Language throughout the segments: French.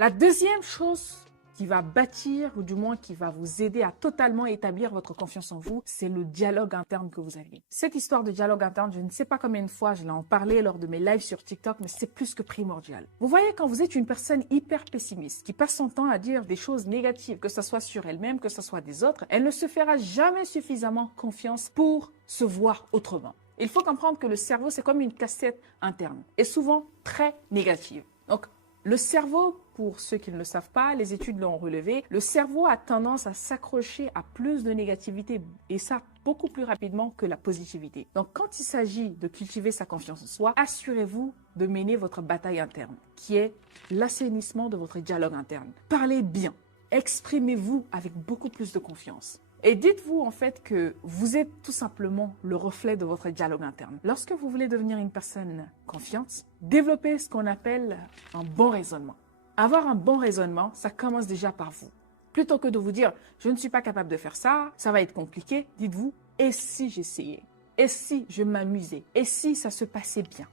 La deuxième chose qui va bâtir, ou du moins qui va vous aider à totalement établir votre confiance en vous, c'est le dialogue interne que vous avez. Cette histoire de dialogue interne, je ne sais pas combien de fois je l'ai en parlé lors de mes lives sur TikTok, mais c'est plus que primordial. Vous voyez, quand vous êtes une personne hyper pessimiste, qui passe son temps à dire des choses négatives, que ce soit sur elle-même, que ce soit des autres, elle ne se fera jamais suffisamment confiance pour se voir autrement. Il faut comprendre que le cerveau, c'est comme une cassette interne, et souvent très négative. Donc, le cerveau, pour ceux qui ne le savent pas, les études l'ont relevé, le cerveau a tendance à s'accrocher à plus de négativité et ça beaucoup plus rapidement que la positivité. Donc quand il s'agit de cultiver sa confiance en soi, assurez-vous de mener votre bataille interne, qui est l'assainissement de votre dialogue interne. Parlez bien, exprimez-vous avec beaucoup plus de confiance. Et dites-vous en fait que vous êtes tout simplement le reflet de votre dialogue interne. Lorsque vous voulez devenir une personne confiante, développez ce qu'on appelle un bon raisonnement. Avoir un bon raisonnement, ça commence déjà par vous. Plutôt que de vous dire « je ne suis pas capable de faire ça, ça va être compliqué », dites-vous « et si j'essayais ? Et si je m'amusais ? Et si ça se passait bien ?»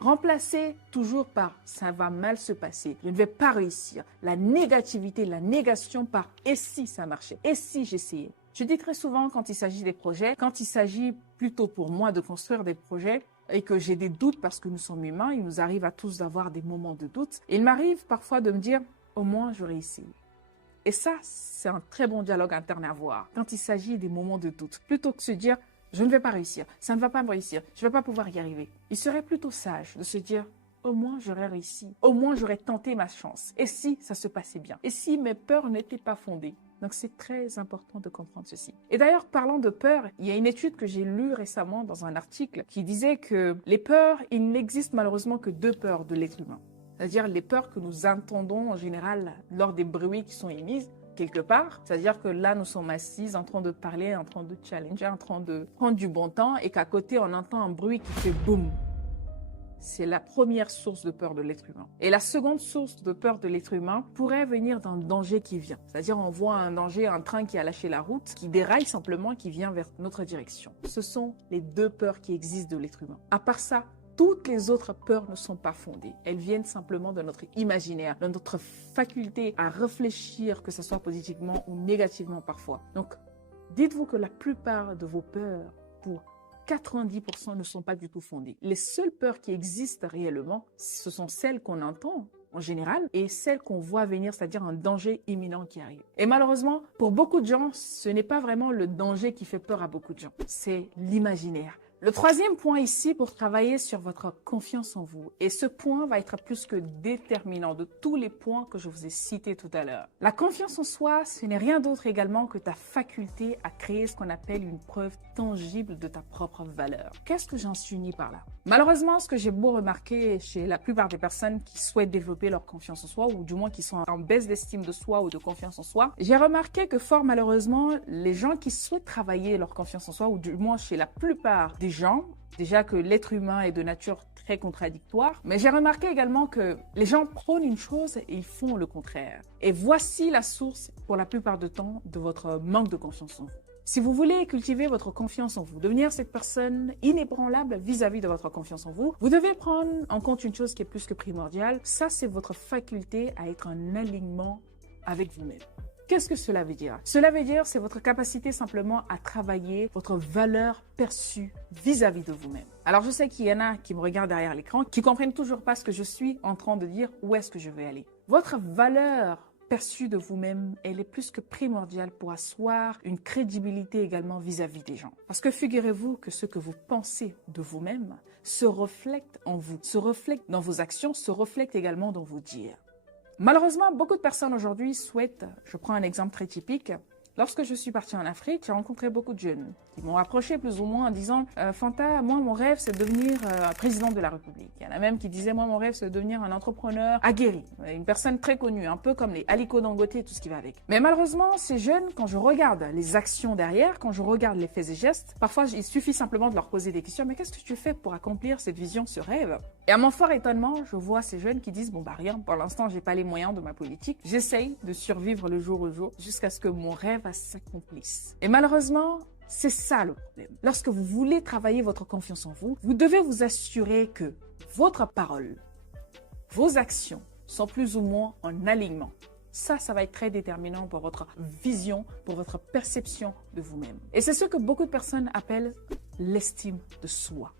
Remplacez toujours par « ça va mal se passer, je ne vais pas réussir ». La négativité, la négation par « et si ça marchait ? Et si j'essayais ?» Je dis très souvent quand il s'agit des projets, quand il s'agit plutôt pour moi de construire des projets et que j'ai des doutes parce que nous sommes humains, il nous arrive à tous d'avoir des moments de doute. Il m'arrive parfois de me dire « au moins j'aurais essayé ». Et ça, c'est un très bon dialogue interne à avoir quand il s'agit des moments de doute. Plutôt que de se dire « je ne vais pas réussir, ça ne va pas me réussir, je ne vais pas pouvoir y arriver ». Il serait plutôt sage de se dire « au moins j'aurais réussi, au moins j'aurais tenté ma chance. Et si ça se passait bien ? Et si mes peurs n'étaient pas fondées ?» Donc, c'est très important de comprendre ceci. Et d'ailleurs, parlant de peur, il y a une étude que j'ai lue récemment dans un article qui disait que les peurs, il n'existe malheureusement que deux peurs de l'être humain. C'est-à-dire les peurs que nous entendons en général lors des bruits qui sont émis quelque part. C'est-à-dire que là, nous sommes assis en train de parler, en train de challenger, en train de prendre du bon temps et qu'à côté, on entend un bruit qui fait boum. C'est la première source de peur de l'être humain. Et la seconde source de peur de l'être humain pourrait venir d'un danger qui vient. C'est-à-dire on voit un danger, un train qui a lâché la route, qui déraille simplement, qui vient vers notre direction. Ce sont les deux peurs qui existent de l'être humain. À part ça, toutes les autres peurs ne sont pas fondées. Elles viennent simplement de notre imaginaire, de notre faculté à réfléchir, que ce soit positivement ou négativement parfois. Donc, dites-vous que la plupart de vos peurs, pour 90% ne sont pas du tout fondées. Les seules peurs qui existent réellement, ce sont celles qu'on entend en général et celles qu'on voit venir, c'est-à-dire un danger imminent qui arrive. Et malheureusement, pour beaucoup de gens, ce n'est pas vraiment le danger qui fait peur à beaucoup de gens, c'est l'imaginaire. Le troisième point ici pour travailler sur votre confiance en vous, et ce point va être plus que déterminant de tous les points que je vous ai cités tout à l'heure. La confiance en soi, ce n'est rien d'autre également que ta faculté à créer ce qu'on appelle une preuve tangible de ta propre valeur. Qu'est-ce que j'en suis mis par là? Malheureusement, ce que j'ai beau remarquer chez la plupart des personnes qui souhaitent développer leur confiance en soi, ou du moins qui sont en baisse d'estime de soi ou de confiance en soi, j'ai remarqué que fort malheureusement, les gens qui souhaitent travailler leur confiance en soi, ou du moins chez la plupart des gens, déjà que l'être humain est de nature très contradictoire, mais j'ai remarqué également que les gens prônent une chose et ils font le contraire. Et voici la source, pour la plupart du temps, de votre manque de confiance en vous. Si vous voulez cultiver votre confiance en vous, devenir cette personne inébranlable vis-à-vis de votre confiance en vous, vous devez prendre en compte une chose qui est plus que primordiale. Ça, c'est votre faculté à être en alignement avec vous-même. Qu'est-ce que cela veut dire? Cela veut dire c'est votre capacité simplement à travailler votre valeur perçue vis-à-vis de vous-même. Alors je sais qu'il y en a qui me regardent derrière l'écran, qui comprennent toujours pas ce que je suis en train de dire, où est-ce que je vais aller. Votre valeur perçue de vous-même, elle est plus que primordiale pour asseoir une crédibilité également vis-à-vis des gens. Parce que figurez-vous que ce que vous pensez de vous-même se reflète en vous, se reflète dans vos actions, se reflète également dans vos dires. Malheureusement, beaucoup de personnes aujourd'hui souhaitent, je prends un exemple très typique, lorsque je suis partie en Afrique, j'ai rencontré beaucoup de jeunes qui m'ont approché plus ou moins en disant « Fanta, moi mon rêve c'est de devenir président de la République ». Il y en a même qui disaient « Moi mon rêve c'est de devenir un entrepreneur aguerri ». Une personne très connue, un peu comme les Aliko Dangote et tout ce qui va avec. Mais malheureusement, ces jeunes, quand je regarde les actions derrière, quand je regarde les faits et gestes, parfois il suffit simplement de leur poser des questions « Mais qu'est-ce que tu fais pour accomplir cette vision, ce rêve ?» Et à mon fort étonnement, je vois ces jeunes qui disent « Bon bah rien, pour l'instant j'ai pas les moyens de ma politique, j'essaye de survivre le jour au jour jusqu'à ce que mon rêve s'accomplisse. » Et malheureusement, c'est ça le problème. Lorsque vous voulez travailler votre confiance en vous, vous devez vous assurer que votre parole, vos actions sont plus ou moins en alignement. Ça va être très déterminant pour votre vision, pour votre perception de vous-même. Et c'est ce que beaucoup de personnes appellent l'estime de soi.